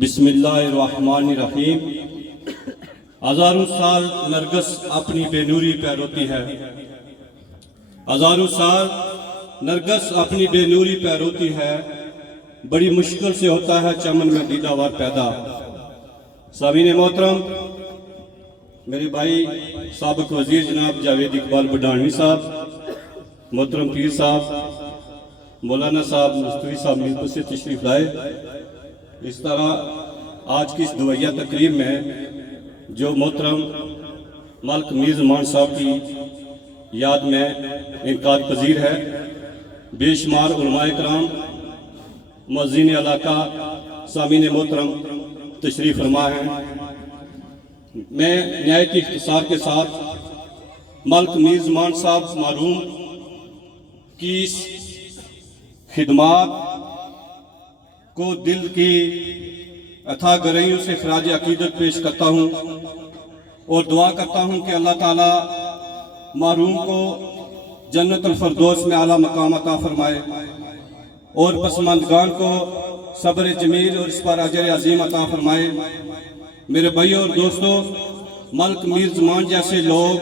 بسم اللہ الرحمن الرحیم۔ ہزاروں سال نرگس اپنی بے نوری پہ روتی ہے، ہزاروں سال نرگس اپنی بے نوری پہ روتی ہے، بڑی مشکل سے ہوتا ہے چمن میں دیدہ وار پیدا۔ سامعین محترم، میرے بھائی سابق وزیر جناب جاوید اقبال بڈھانوی صاحب، محترم پیر صاحب، مولانا صاحب مستوی صاحب میرپور سے تشریف لائے۔ اس طرح آج کی اس دویہ تقریب میں جو محترم ملک میر زمان صاحب کی یاد میں انعقاد پذیر ہے، بے شمار علماء کرام، مؤذن علاقہ، سامعین محترم تشریف فرما ہیں۔ میں نہایت اختصار کے ساتھ ملک میر زمان صاحب مرحوم کی اس خدمات کو دل کی اتھا گہرائیوں سے خراج عقیدت پیش کرتا ہوں اور دعا کرتا ہوں کہ اللہ تعالیٰ مرحوم کو جنت الفردوس میں اعلیٰ مقام عطا فرمائے اور پسماندگان کو صبر جمیل اور اس پر اجر عظیم عطا فرمائے۔ میرے بھائیوں اور دوستوں، ملک میر زمان جیسے لوگ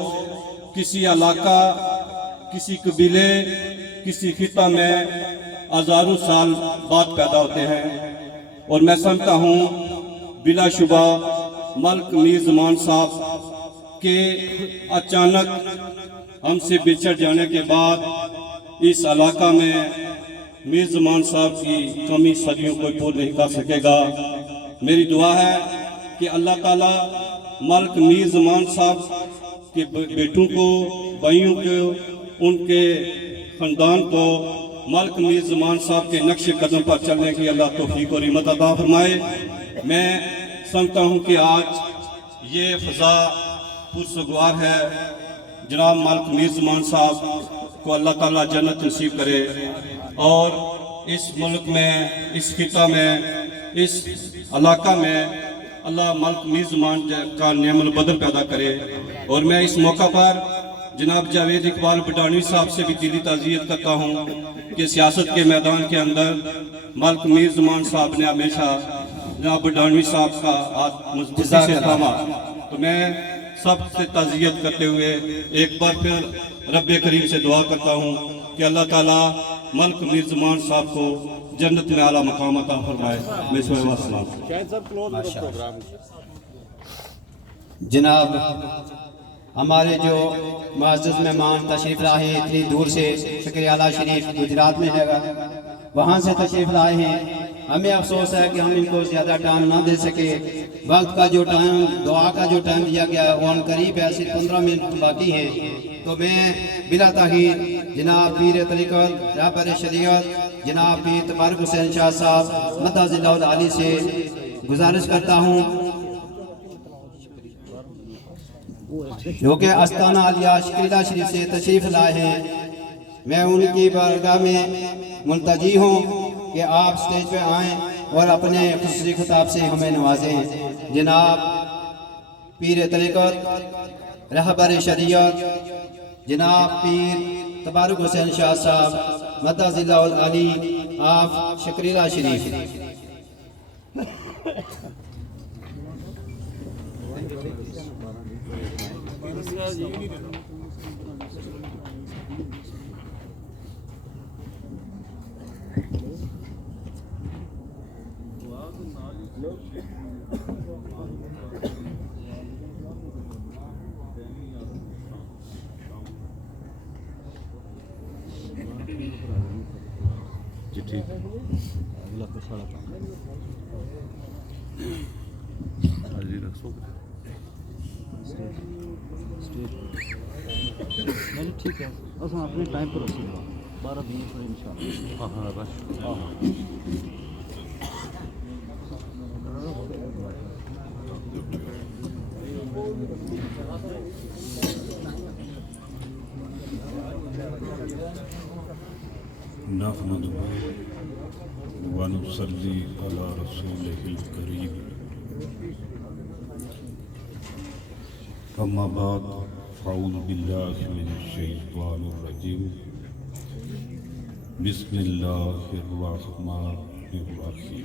کسی علاقہ، کسی قبیلے، کسی خطہ میں ہزاروں سال بعد پیدا ہوتے ہیں، اور میں سمجھتا ہوں بلا شبہ ملک میر زمان صاحب کے اچانک ہم سے بچھڑ جانے کے بعد اس علاقہ میں میر زمان صاحب کی کمی صدیوں کوئی پور نہیں کر سکے گا۔ میری دعا ہے کہ اللہ تعالیٰ ملک میر زمان صاحب کے بیٹوں کو، بھائیوں کو، ان کے خاندان کو ملک میر زمان صاحب کے نقش قدم پر چلنے کی اللہ توفیق اور ہمت عطا فرمائے۔ میں سمجھتا ہوں کہ آج یہ فضا پرسگوار ہے۔ جناب ملک میر زمان صاحب کو اللہ تعالیٰ جنت نصیب کرے اور اس ملک میں، اس خطہ میں، اس علاقہ میں اللہ ملک میر زمان کا نعم البدل پیدا کرے۔ اور میں اس موقع پر جناب جاوید اقبال بڈھانوی صاحب سے بھی دلی تعزیت کرتا ہوں کہ سیاست کے میدان کے اندر ملک میر زمان صاحب نے ہمیشہ جناب بڈھانوی صاحب کا ہاتھ مضبوطی سے تھاما۔ تو میں سب سے تعزیت کرتے ہوئے ایک بار پھر رب کریم سے دعا کرتا ہوں کہ اللہ تعالیٰ ملک میر زمان صاحب کو جنت میں اعلیٰ مقام عطا فرمائے۔ میں سوئے واسلام۔ جناب ہمارے جو معزز مہمان تشریف لائے ہیں اتنی دور سے، شکریالہ شریف گجرات میں ہے گا، وہاں سے تشریف لائے ہیں۔ ہمیں افسوس ہے کہ ہم ان کو زیادہ ٹائم نہ دے سکے۔ وقت کا جو ٹائم، دعا کا جو ٹائم دیا گیا ہے وہ ان قریب ہے، صرف 15 منٹ باقی ہیں۔ تو میں بلا تاخیر جناب پیر طریقت رہبر شریعت جناب پیر تبارک حسین شاہ صاحب مدد اللہ العالی سے گزارش کرتا ہوں جو کہ استانہ عالیہ شکریلہ شریف سے تشریف لائے ہیں۔ میں ان کی بارگاہ میں ملتجی ہوں کہ آپ سٹیج پہ آئیں اور اپنے خصوصی خطاب سے ہمیں نوازیں۔ جناب پیر طریقت رہبر شریعت جناب پیر تبارک حسین شاہ صاحب مدد اللہ العالی، آپ شکریلہ شریف۔ جی ٹھیک ہے، اللہ کا سارا کام حاضر رکھو نہیں ٹھیک ہے، بس ہم اپنے ٹائم پر رسید 12 دن پر انشاءاللہ۔ ہاں ہاں بس نحمده ونصلي على رسوله الكريم، أما بعد فأعوذ بالله من الشيطان الرجيم، بسم الله الرحمن الرحيم۔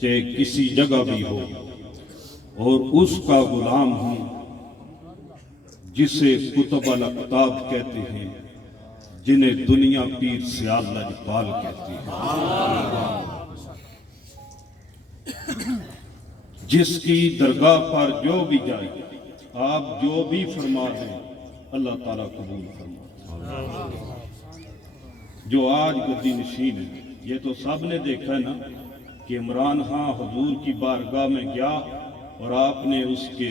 چاہے کسی جگہ بھی ہو، اور اس کا غلام ہوں جسے کتب الاقطاب کہتے ہیں، جنہیں دنیا پیر سیال لجپال کہتی ہے، جس کی درگاہ پر جو بھی جائے، آپ جو بھی فرما دیں اللہ تعالیٰ قبول فرما۔ جو آج گدی نشین ہے، یہ تو سب نے دیکھا ہے نا کہ عمران خان حضور کی بارگاہ میں گیا اور آپ نے اس کے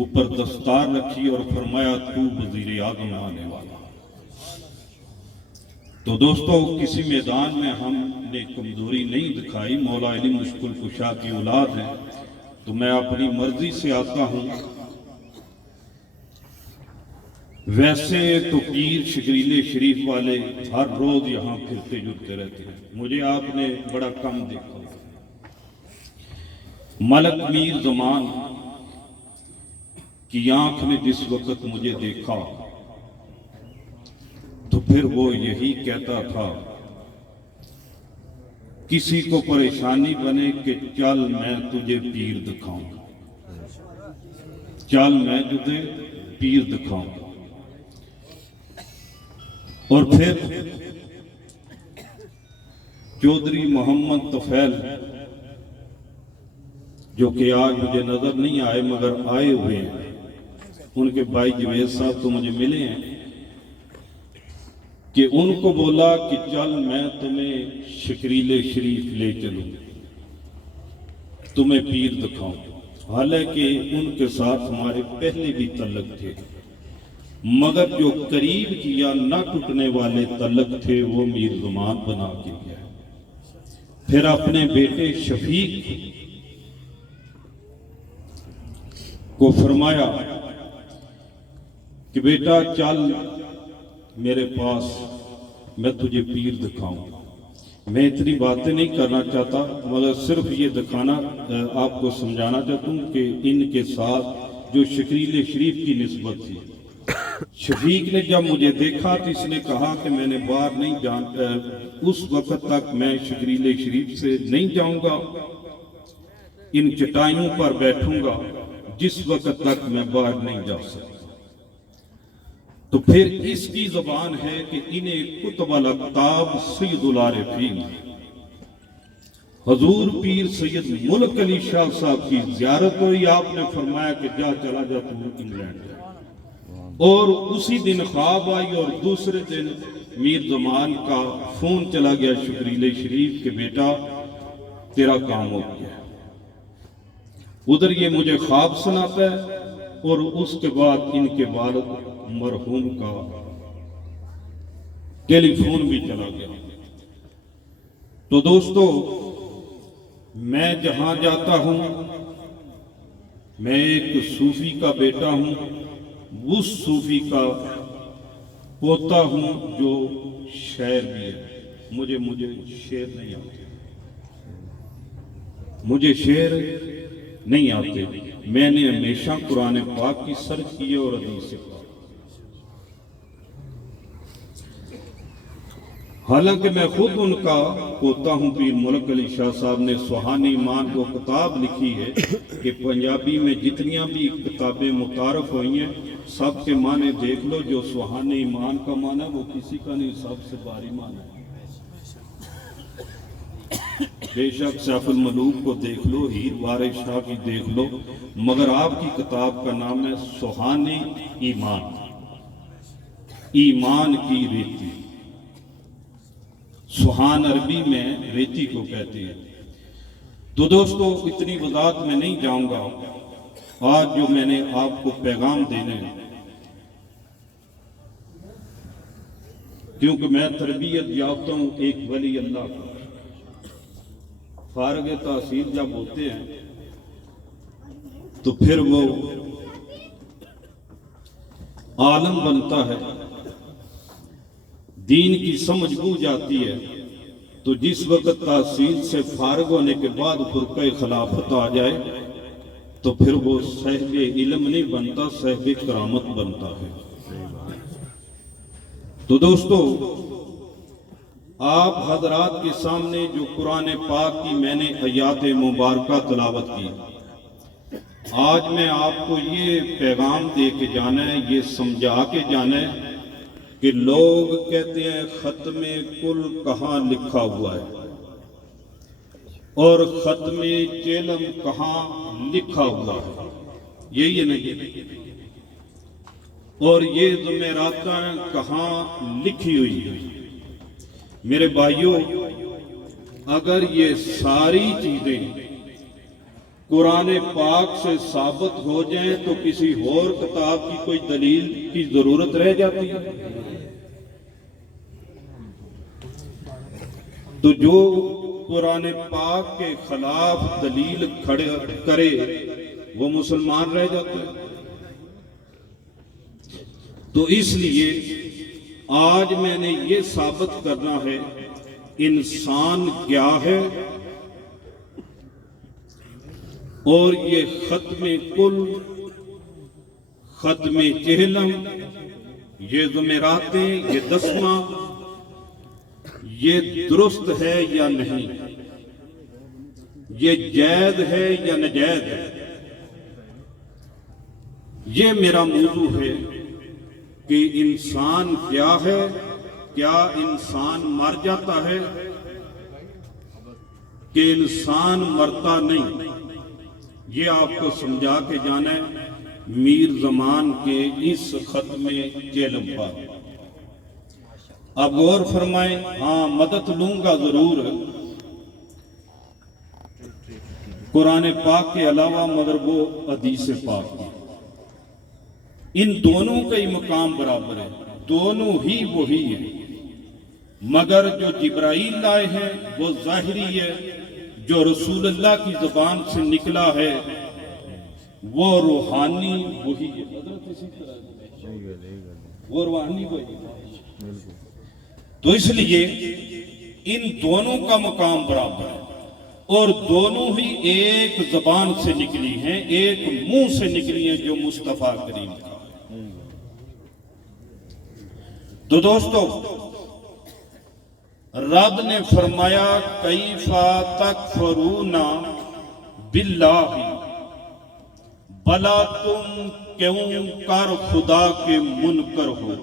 اوپر دستار رکھی اور فرمایا تو وزیر اعظم آنے والا۔ تو دوستو، کسی میدان میں ہم نے کمزوری نہیں دکھائی، مولا علی مشکل کشا کی اولاد ہے، تو میں اپنی مرضی سے آتا ہوں۔ ویسے تو پیر شگریل شریف والے ہر روز یہاں پھرتے جرتے رہتے ہیں، مجھے آپ نے بڑا کم دیکھا۔ ملک میر زمان کی آنکھ نے جس وقت مجھے دیکھا تو پھر وہ یہی کہتا تھا، کسی کو پریشانی بنے کہ چل میں تجھے پیر دکھاؤں، چل میں تجھے پیر دکھاؤں۔ اور پھر چودھری محمد طفیل، جو کہ آج مجھے نظر نہیں آئے مگر آئے ہوئے ہیں، ان کے بھائی جوید صاحب تو مجھے ملے ہیں، کہ ان کو بولا کہ چل میں تمہیں شکریل شریف لے چلوں، تمہیں پیر دکھاؤں۔ حالانکہ ان کے ساتھ ہمارے پہلے بھی تعلق تھے، مگر جو قریب کی یا نہ ٹوٹنے والے تعلق تھے وہ میر زمان بنا کے گیا۔ پھر اپنے بیٹے شفیق کو فرمایا کہ بیٹا چل میرے پاس، میں تجھے پیر دکھاؤں۔ میں اتنی باتیں نہیں کرنا چاہتا، مگر صرف یہ دکھانا آپ کو سمجھانا چاہتا ہوں کہ ان کے ساتھ جو شکریل شریف کی نسبت تھی۔ شفیق نے جب مجھے دیکھا تو اس نے کہا کہ میں نے باہر نہیں جانتا، اس وقت تک میں شکریل شریف سے نہیں جاؤں گا، ان چٹائیوں پر بیٹھوں گا جس وقت تک میں باہر نہیں جا سکتا۔ تو پھر اس کی زبان ہے کہ انہیں کتب الاقطاب سید العارفین حضور پیر سید ملک علی شاہ صاحب کی زیارت ہوئی، آپ نے فرمایا کہ جا چلا جا تو انگلینڈ جا، اور اسی دن خواب آئی اور دوسرے دن میر زمان کا فون چلا گیا شکریل شریف کہ بیٹا تیرا کام ہو گیا۔ ادھر یہ مجھے خواب سناتا ہے اور اس کے بعد ان کے والد مرحوم کا ٹیلی فون بھی چلا گیا۔ تو دوستو، میں جہاں جاتا ہوں، میں ایک صوفی کا بیٹا ہوں، اس صوفی کا پوتا ہوں جو شاعر بھی ہے۔ مجھے شعر نہیں آتے، مجھے شعر نہیں آتے، میں نے ہمیشہ قرآن پاک کی سرچ کی ہے اور حدیث سے پاک۔ حالانکہ میں خود ان کا پوتا ہوں، پیر ملک علی شاہ صاحب نے سوہانی ایمان کو کتاب لکھی ہے کہ پنجابی میں جتنیاں بھی کتابیں متعارف ہوئی ہیں سب کے معنی دیکھ لو، جو سوہانی ایمان کا معنی وہ کسی کا نہیں، سب سے باری معنی ہے۔ بے شک سیف الملوک کو دیکھ لو، ہیر وارث شاہ کی دیکھ لو، مگر آپ کی کتاب کا نام ہے سوہانی ایمان، ایمان کی ریتی۔ سوہان عربی میں ریتی کو کہتے ہیں۔ تو دوستو، اتنی وضاحت میں نہیں جاؤں گا، آج جو میں نے آپ کو پیغام دینے ہیں، کیونکہ میں تربیت یافتہ ہوں ایک ولی اللہ کا، فارغ تحصیل جب ہوتے ہیں تو پھر وہ عالم بنتا ہے، دین کی سمجھ بوجھ جاتی ہے، تو جس وقت تحصیل سے فارغ ہونے کے بعد فرقہ خلافت آ جائے تو پھر وہ صاحب علم نہیں بنتا، صاحب کرامت بنتا ہے۔ تو دوستو، آپ حضرات کے سامنے جو قرآن پاک کی میں نے آیات مبارکہ تلاوت کی، آج میں آپ کو یہ پیغام دے کے جانا ہے، یہ سمجھا کے جانا ہے کہ لوگ کہتے ہیں ختم کل کہاں لکھا ہوا ہے اور ختم چیلم کہاں لکھا ہوا ہے، یہی نہیں، اور یہ ضمیراتیں کہاں لکھی ہوئی ہیں۔ میرے بھائیوں، اگر یہ ساری چیزیں قرآن پاک سے ثابت ہو جائیں تو کسی اور کتاب کی کوئی دلیل کی ضرورت رہ جاتی ہے؟ تو جو قرآن پاک کے خلاف دلیل کھڑے کرے وہ مسلمان رہ جاتے ہیں۔ تو اس لیے آج میں نے یہ ثابت کرنا ہے انسان کیا ہے، اور یہ ختم کل، ختم چہلم، یہ ضمیراتیں، یہ دسواں، یہ درست ہے یا نہیں، یہ جائز ہے یا ناجائز ہے، یہ میرا موضوع ہے کہ انسان کیا ہے، کیا انسان مر جاتا ہے کہ انسان مرتا نہیں، یہ آپ کو سمجھا کے جانا ہے میر زمان کے اس ختم چیلم پر۔ اب غور فرمائیں، ہاں مدد لوں گا ضرور قرآن پاک کے علاوہ مگر وہ حدیث پاک کی، ان دونوں کا ہی مقام برابر ہے، دونوں ہی وہی ہیں، مگر جو جبرائیل لائے ہیں وہ ظاہری ہے، جو رسول اللہ کی زبان سے نکلا ہے وہ روحانی وہی ہے، وہ روحانی وہی ہے۔ تو اس لیے ان دونوں کا مقام برابر ہے، اور دونوں ہی ایک زبان سے نکلی ہیں، ایک منہ سے نکلی ہیں جو مصطفیٰ کریم کا۔ تو دوستو، رب نے فرمایا کیفا تکفرون باللہ، بھلا تم کیوں کر خدا کے منکر ہو،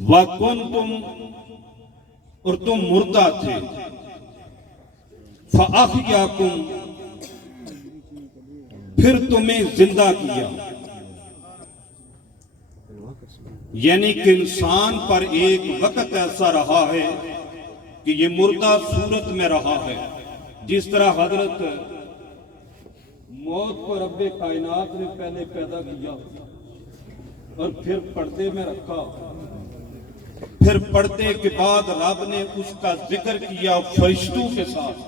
وَكُنْتُمْ، اور تم مردہ تھے، فَأَحْيَاكُمْ، پھر تمہیں زندہ کیا، یعنی کہ انسان پر ایک وقت ایسا رہا ہے کہ یہ مردہ صورت میں رہا ہے، جس طرح حضرت موت کو رب کائنات نے پہلے پیدا کیا اور پھر پردے میں رکھا، پھر پردے کے بعد رب نے اس کا ذکر کیا فرشتوں کے ساتھ،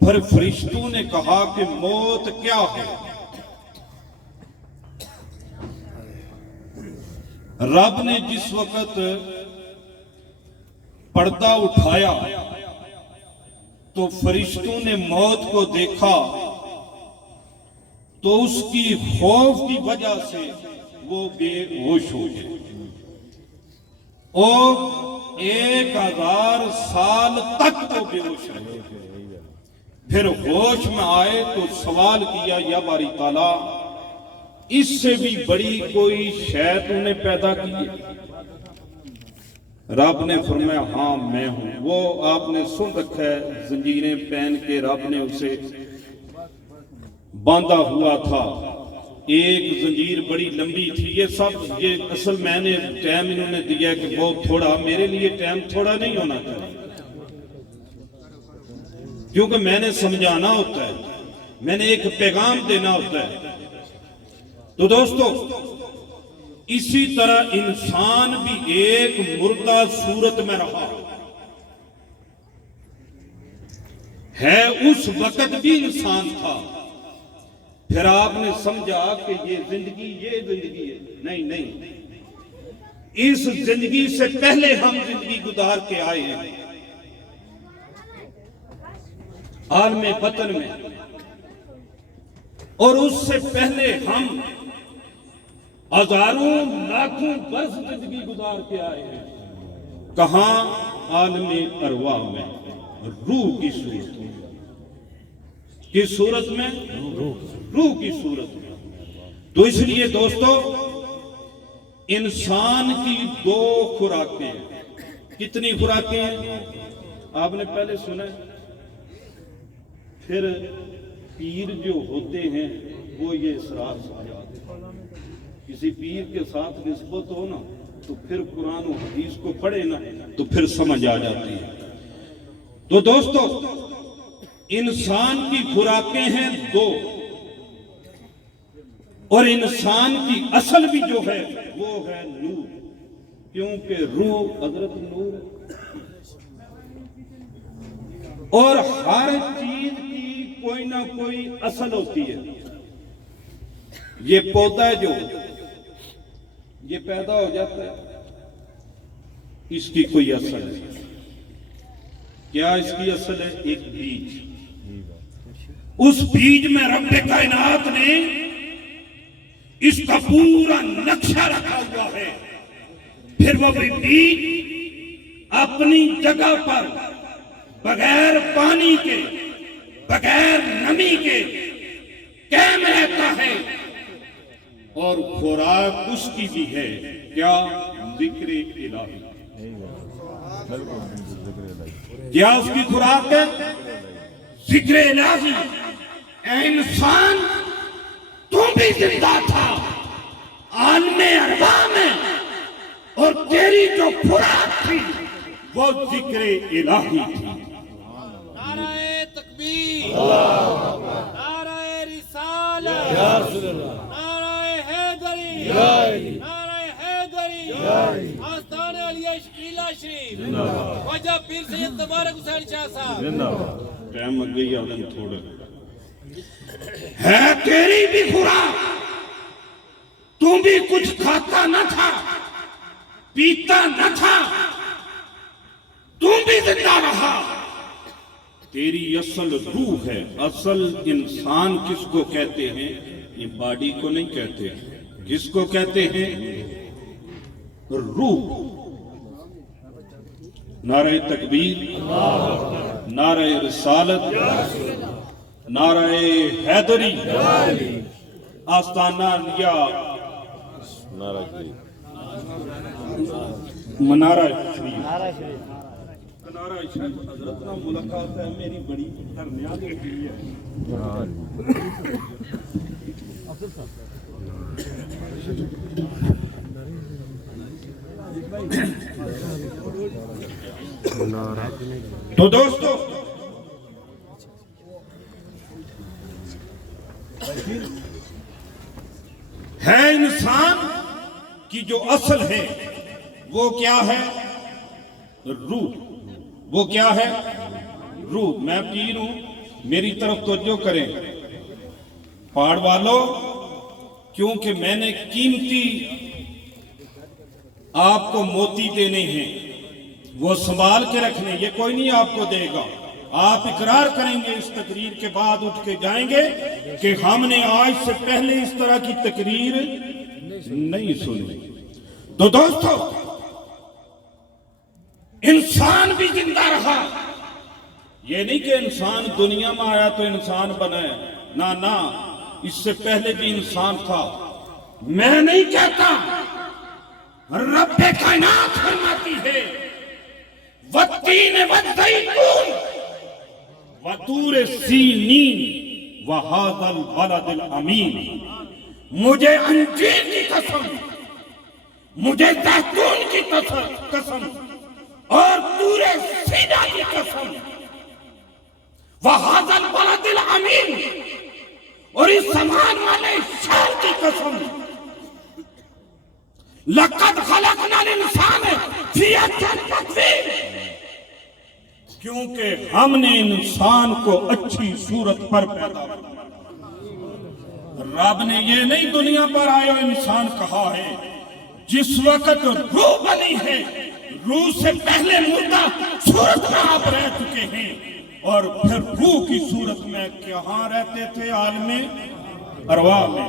پھر فرشتوں نے کہا کہ موت کیا ہے، رب نے جس وقت پردہ اٹھایا تو فرشتوں نے موت کو دیکھا، تو اس کی خوف کی وجہ سے وہ بے ہوش ہو گئے، اور 1000 سال تک وہ بے ہوش رہے، پھر ہوش میں آئے تو سوال کیا یا باری تعالیٰ اس سے بھی بڑی کوئی شے تو نے پیدا کی ہے؟ رب نے فرمایا ہاں میں ہوں۔ وہ آپ نے سن رکھا ہے، زنجیریں پہن کے رب نے اسے باندھا ہوا تھا، ایک زنجیر بڑی لمبی تھی، یہ سب یہ اصل میں نے ٹائم انہوں نے دیا کہ بہت تھوڑا، میرے لیے ٹائم تھوڑا نہیں ہونا چاہیے، کیونکہ میں نے سمجھانا ہوتا ہے، میں نے ایک پیغام دینا ہوتا ہے۔ تو دوستو، اسی طرح انسان بھی ایک مردہ صورت میں رہا ہے، اس وقت بھی انسان تھا، پھر آپ نے سمجھا کہ یہ زندگی ہے، نہیں، اس زندگی سے پہلے ہم زندگی گزار کے آئے ہیں عالم بطن میں، اور اس سے پہلے ہم ہزاروں لاکھوں برس زندگی گزار کے آئے ہیں، کہاں؟ عالم ارواح میں، روح کی صورت میں۔ کس صورت میں؟ روح کی صورت میں۔ تو اس لیے دوستو، انسان کی دو خوراکیں ہیں۔ کتنی خوراکیں ہیں؟ آپ نے پہلے سنا ہے۔ پھر پیر جو ہوتے ہیں وہ یہ اسرار سمجھاتے ہیں۔ کسی پیر کے ساتھ نسبت ہو نا تو پھر قرآن و حدیث کو پڑھے نا تو پھر سمجھ آ جاتی ہے۔ تو دوستو، انسان کی خوراکیں ہیں دو، اور انسان کی اصل بھی جو ہے وہ ہے نور، کیونکہ روح حضرت نور ہے۔ اور ہر چیز کی کوئی نہ کوئی اصل ہوتی ہے۔ یہ پودا جو یہ پیدا ہو جاتا ہے، اس کی کوئی اصل ہے۔ کیا اس کی اصل ہے؟ ایک بیج۔ اس بیج میں رب کائنات نے اس کا پورا نقشہ رکھا ہوا ہے۔ پھر وہ بیج اپنی جگہ پر بغیر پانی کے، بغیر نمی کے قائم رہتا ہے، اور خوراک اس کی بھی ہے۔ کیا؟ ذکر الہی۔ کیا اس کی خوراک ہے؟ ذکر الہی۔ اے انسان، تو بھی زندہ تھا عالم ارواح میں، اور تیری جو خوراک تھی وہ ذکر الہی تھی۔ نعرہ تکبیر، نعرہ رسالت، نعرہ حیدری، نعرہ حیدری، آستان علیہ شکیلہ شریف، خواجہ پیر سید تبارک حسین شاہ صاحب۔ ٹائم لگ گئی آدم تھوڑا ہے۔ تیری بھی خوراک، تو بھی کچھ کھاتا نہ تھا، پیتا نہ تھا، تو بھی زندہ رہا۔ تیری اصل روح ہے۔ اصل انسان کس کو کہتے ہیں؟ یہ باڈی کو نہیں کہتے، کس کو کہتے ہیں؟ روح۔ نعرہ تکبیر، نعرہ رسالت، نعرہ حیدری، آستانہ یا منارہ شریف۔ نعرہ شریف حضرت نہ ملاقات ہے میری بڑی درمیان ہوئی ہے۔ تو دوستو، ہے انسان کی جو اصل ہے وہ کیا ہے؟ روح۔ وہ کیا ہے؟ روح۔ میں پیر ہوں، میری طرف توجہ کریں پہاڑ والوں، کیونکہ میں نے قیمتی آپ کو موتی دینے ہیں، وہ سنبھال کے رکھنے، یہ کوئی نہیں آپ کو دے گا۔ آپ اقرار کریں گے اس تقریر کے بعد، اٹھ کے جائیں گے کہ ہم نے آج سے پہلے اس طرح کی تقریر نہیں سنی۔ تو دوستو، انسان بھی زندہ رہا۔ یہ نہیں کہ انسان دنیا میں آیا تو انسان بنا ہے، نہ، اس سے پہلے بھی انسان تھا۔ میں نہیں کہتا، رب کائنات فرماتی ہے والتین والزیتون وطور سینین وہذا البلد الامین۔ مجھے انجیر کی قسم، مجھے زیتون کی قسم، اور طور سینا کی قسم، وہذا البلد الامین، اور اس زمان والے شہر کی قسم، لقد خلقنا الانسان فی احسن تقویم، کیونکہ ہم نے انسان کو اچھی صورت پر پیدا کیا۔ رب نے یہ نہیں دنیا پر آئے انسان کہا ہے، جس وقت روح بنی ہے، روح سے پہلے مردہ صورت میں آپ رہ چکے ہیں، اور پھر روح کی صورت میں کہاں رہتے تھے؟ عالم ارواح میں۔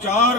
4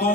2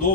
2।